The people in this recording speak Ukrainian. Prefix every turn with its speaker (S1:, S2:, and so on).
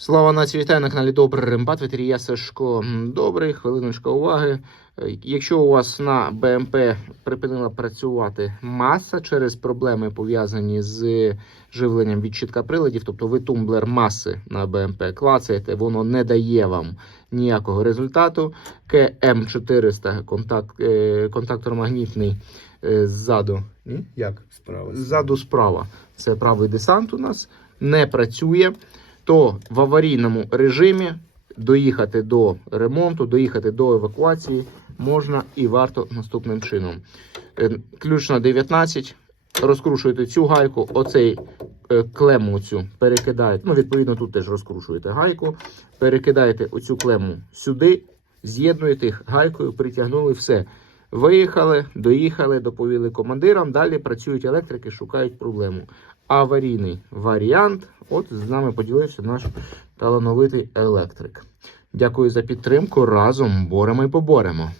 S1: Слава нації, вітаю на каналі Добрий Рембат, ветерія Сашко. Добрий, хвилиночка уваги. Е, Якщо у вас на БМП припинила працювати маса через проблеми пов'язані з живленням від щитка приладів, тобто ви тумблер маси на БМП клацаєте, воно не дає вам ніякого результату. КМ400 контакт, е, контактор магнітний е, ззаду. Як?
S2: Справа.
S1: Ззаду справа. Це правий десант у нас не працює то в аварійному режимі доїхати до ремонту, доїхати до евакуації можна і варто наступним чином. Е, Ключ на 19, розкрушуєте цю гайку, оцей е, клему цю перекидаєте. Ну, відповідно, тут теж розкрушуєте гайку, перекидаєте оцю клему сюди, з'єднуєте їх гайкою, притягнули все. Виїхали, доїхали, доповіли командирам. Далі працюють електрики, шукають проблему. Аварійний варіант. От з нами поділився наш талановитий електрик. Дякую за підтримку. Разом боремо і поборемо.